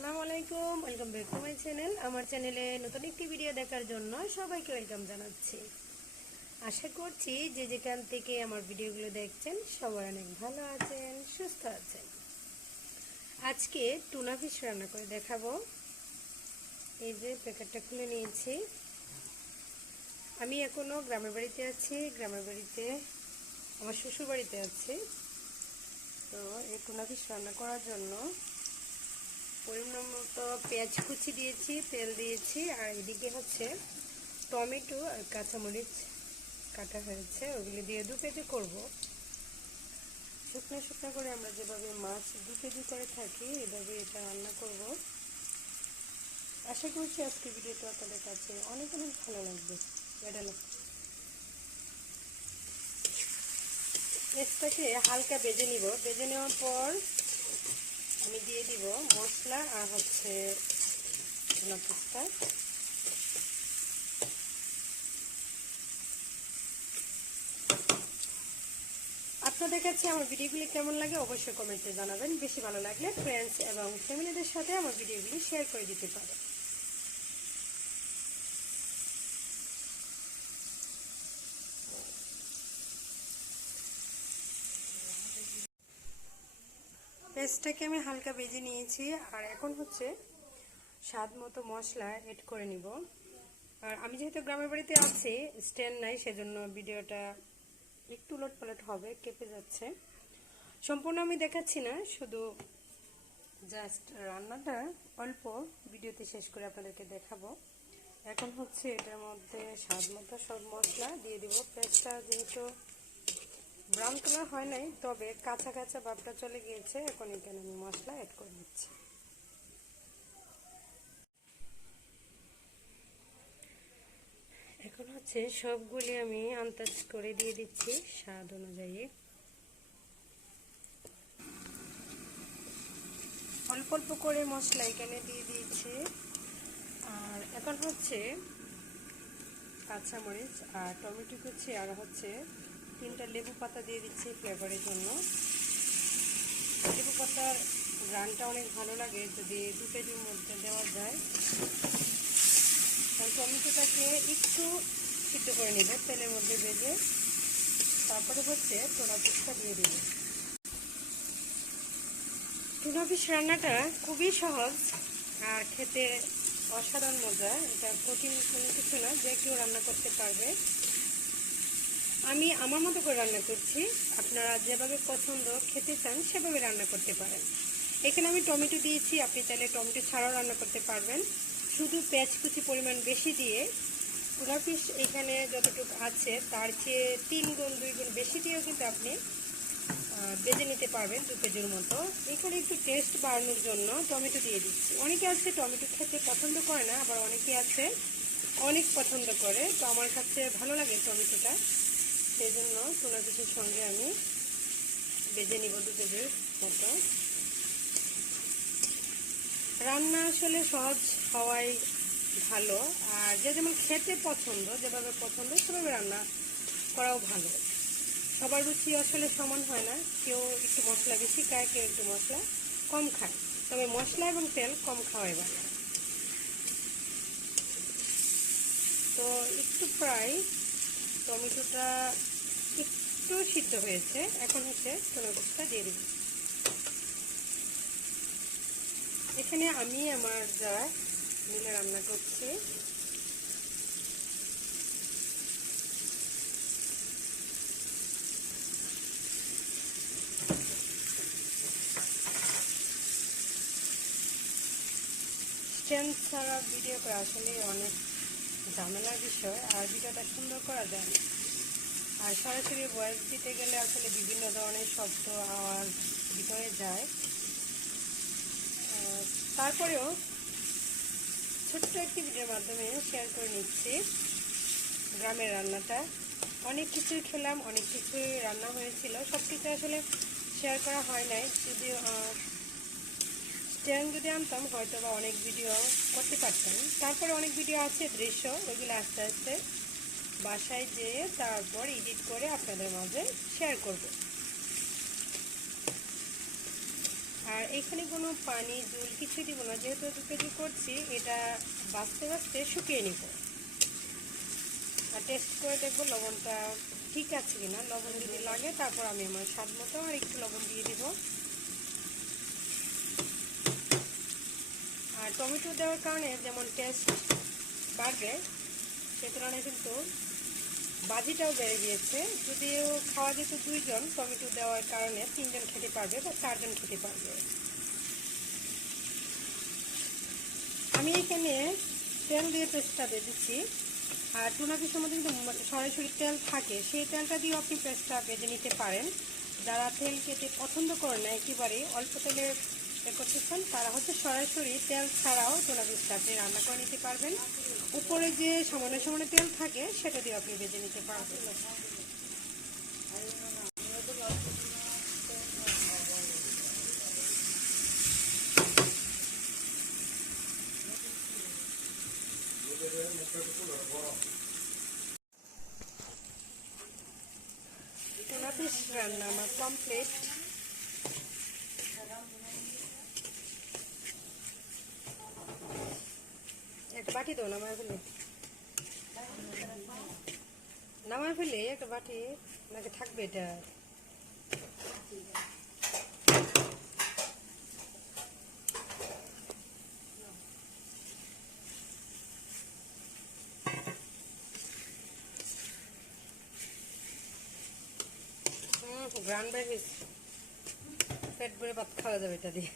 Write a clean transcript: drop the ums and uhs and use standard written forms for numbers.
আসসালামু আলাইকুম, welcome back to my channel. আমার চ্যানেলে নতুন একটি ভিডিও দেখার জন্য সবাইকে ওয়েলকাম জানাচ্ছি। আশা করছি যে যেখান থেকে আমার ভিডিওগুলো দেখছেন সবাই অনেক ভালো আছেন, সুস্থ আছেন। আজকে টুনা ফিশ রান্না করে দেখাবো। এই যে প্যাকেটটা খুলে নিয়েছি। আমি এখনো গ্রামের বাড়িতে আছি, গ্রামের বাড়িতে আমার শ্বশুর বাড়িতে আছি। তো এই টুনা ফিশ রান্না করার জন্য পরিমাণ মতো পেঁয়াজ কুচি দিয়েছি, তেল দিয়েছি, আর এদিকে হচ্ছে টমেটো আর কাঁচামরিচ কাটা হয়েছে, ওগুলি দিয়ে 2 কেজি করবো। শুকনো শুকনো করে আমরা যেভাবে মাছ 2 কেজি করে থাকি এভাবে এটা রান্না করব। আশা করছি আজকে ভিডিওটা আপনাদের কাছে অনেক অনেক ভালো লাগবে। পেঁয়াজটাকে হালকা ভেজে নিব। ভেজে নেওয়ার পর আমি দিয়ে দিব মশলা আর হচ্ছে টুনা ফিশটা। আপনাদের কাছে আমার ভিডিওগুলি কেমন লাগে অবশ্যই কমেন্টে জানাবেন। বেশি ভালো লাগলে ফ্রেন্ডস এবং ফ্যামিলিদের সাথে আমার ভিডিওগুলি শেয়ার করে দিতে পারেন। পেস্টটাকে আমি হালকা ভেজে নিয়েছি, আর এখন হচ্ছে স্বাদ মতো মশলা এড করে নিব। আর আমি যেহেতু গ্রামের বাড়িতে আছি, স্ট্যান্ড নাই, সেজন্য ভিডিওটা একটু উলটপালট হবে, কেঁপে যাচ্ছে। সম্পূর্ণ আমি দেখাচ্ছি না, শুধু জাস্ট রান্নাটা অল্প ভিডিওতে শেষ করে আপনাদেরকে দেখাবো। এখন হচ্ছে এটার মধ্যে স্বাদ মতো সব মশলা দিয়ে দিব। পেঁয়াজটা যেহেতু ব্রাউন কালার হয় নাই, তবে কাঁচা কাঁচা ভাবটা চলে গিয়েছে, এখন এখানে আমি মশলা অ্যাড করে দিচ্ছি। এখন হচ্ছে সবগুলি আমি আন্দাজ করে দিয়ে দিচ্ছি স্বাদ অনুযায়ী। অল্প অল্প করে মশলা এখানে দিয়ে দিয়েছি। আর এখন হচ্ছে কাঁচামরিচ আর টমেটো কুচি আর হচ্ছে 3টা লেবু পাতা দিয়ে দিচ্ছি ফ্লেভারের জন্য। লেবু পাতার গ্রানটা অনেক ভালো লাগে যদি 2 কেজির মধ্যে দেওয়া যায়। টমেটোটাকে একটু সিদ্ধ করে নেব তেলের মধ্যে ভেজে, তারপরে হচ্ছে টুনা ফিশটা দিয়ে দেব। টুনা ফিশ রান্নাটা খুবই সহজ আর খেতে অসাধারণ মজা। এটা কঠিন কোনো কিছু না, যে কেউ রান্না করতে পারবে। আমি আমার মতো করে রান্না করছি, আপনারা যেভাবে পছন্দ খেতে চান সেভাবে রান্না করতে পারেন। এখানে আমি টমেটো দিয়েছি, আপনি চাইলে টমেটো ছাড়াও রান্না করতে পারবেন। শুধু পেঁয়াজ কুচি পরিমাণ বেশি দিয়ে টুনা ফিশ এখানে যতটুকু আছে তার চেয়ে 3 গুণ 2 গুণ বেশি দিয়েও কিন্তু আপনি ভেজে নিতে পারবেন 2 কেজির মতো। এখানে একটু টেস্ট বাড়ানোর জন্য টমেটো দিয়ে দিচ্ছি। অনেকে আছে টমেটো খেতে পছন্দ করে না, আবার অনেকে আছে অনেক পছন্দ করে। তো আমার কাছে ভালো লাগে টমেটোটা, সেই জন্য টুনা ফিশের সঙ্গে আমি ভেজে নিব 2 কেজির মতো। রান্না আসলে সহজ হওয়াই ভালো, আর যে যেমন খেতে পছন্দ, যেভাবে পছন্দ সেভাবে রান্না করাও ভালো। সবার রুচি আসলে সমান হয় না, কেউ একটু মশলা বেশি খায়, কেউ একটু মশলা কম খায়, তবে মশলা এবং তেল কম খাওয়াই ভালো। তো একটু প্রায় টমেটোটা একটু সিদ্ধ হয়েছে, এখন হচ্ছে টুনা ফিশটা দিয়ে দিব। এখানে আমি আমার যা মিলে রান্না করছি। স্ট্যান্ড ছাড়া ভিডিও করা আসলে অনেক ঝামেলার বিষয়, আর ভিডিওটা সুন্দর করা যায়। আর সরাসরি ভয়েস দিতে গেলে আসলে বিভিন্ন ধরনের শব্দ আওয়াজ ভিতরে যায়। তারপরেও ছোট্ট একটি ভিডিওর মাধ্যমে শেয়ার করে নিচ্ছি গ্রামের রান্নাটা। অনেক কিছুই খেলাম, অনেক কিছুই রান্না হয়েছিল, সব কিছু আসলে শেয়ার করা হয় নাই। যদিও স্ট্যান্ড যদি আনতাম হয়তো বা অনেক ভিডিও করতে পারতাম। তারপরে অনেক ভিডিও আছে দৃশ্য, ওইগুলো আস্তে আস্তে বাসায় যেয়ে তারপর এডিট করে আপনাদের মাঝে শেয়ার করব। আর এখানে কোনো পানি জল কিছুই দিব না, যেহেতু 2 কেজি করছি এটা বাছতে বাছতে শুকিয়ে নিব। আর টেস্ট করে দেখবো লবণটা ঠিক আছে কিনা। লবণ যদি লাগে তারপর আমি আমার স্বাদ মতো আর একটু লবণ দিয়ে দিব। আর টমেটো দেওয়ার কারণে যেমন টেস্ট বাড়বে, সে তুলনায় কিন্তু বাজিটাও বেড়ে গিয়েছে। যদিও খাওয়া যেত 2 জন, টমেটো দেওয়ার কারণে 3 জন খেতে পারবে বা 4 জন খেতে পারবে। আমি এখানে তেল দিয়ে পেস্টটা ভেজেছি। আর টুনা ফিশের মধ্যে কিন্তু সরাসরি তেল থাকে, সেই তেলটা দিয়েও আপনি পেস্টটা ভেজে নিতে পারেন। যারা তেল খেতে পছন্দ করে না, একেবারে অল্প তেলে করতেছেন, তারা হচ্ছে সরাসরি তেল ছাড়াও টুনা ফিশটা আপনি রান্না করে নিতে পারবেন। উপরে যে সামান্য সামান্য তেল থাকে সেটা দিয়ে আপনি ভেজে নিতে পারবেন। টুনা ফিশ রান্না আমার কমপ্লিট। একটা বাটি দাও, নামায় ফেলে একটা বাটি নাকি থাকবে এটা। গ্রান বাইস পেট ভরে ভাত খাওয়া যাবে এটা দিয়ে।